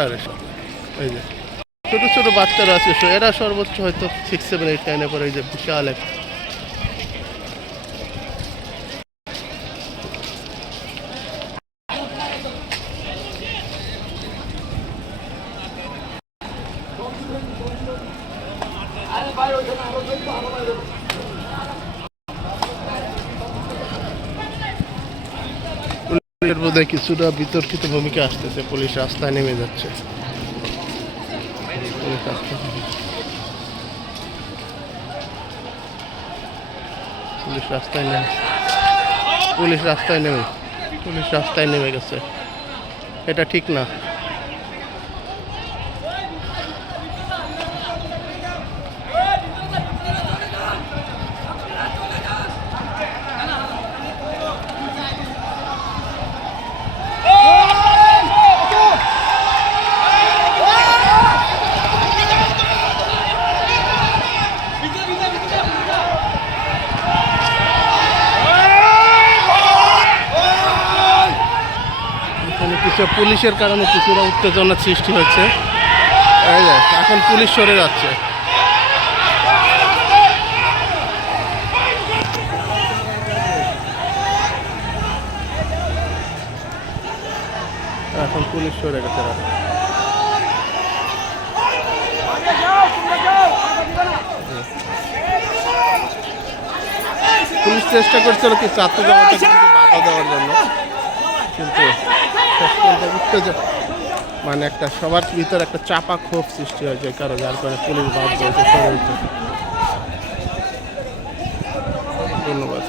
আরে এই যে। ছোটো ছোটো বাচ্চারা আছে এরা সর্বোচ্চ হয়তো সিক্স সেভেন এইট নাইনে পরে এই যে বিশাল এক কিছুটা বিতর্কিত ভূমিকা আসতেছে। পুলিশ রাস্তায় নেমে যাচ্ছে। পুলিশ রাস্তায় নেমে পুলিশ রাস্তায় নেমে পুলিশ রাস্তায় নেমে গেছে। এটা ঠিক না এখানে কিছু পুলিশের কারণে কিছুটা উত্তেজনার সৃষ্টি হচ্ছে এখন পুলিশ সরে যাচ্ছে। এখন পুলিশ সরে গেছে পুলিশ চেষ্টা করছিল কি ছাত্র কিছু বাধা দেওয়ার জন্য। কিন্তু মানে একটা সবার ভিতর একটা চাপা ক্ষোভ সৃষ্টি হয় যে কারও যার কারণে পুলিশ বাদ ধন্যবাদ।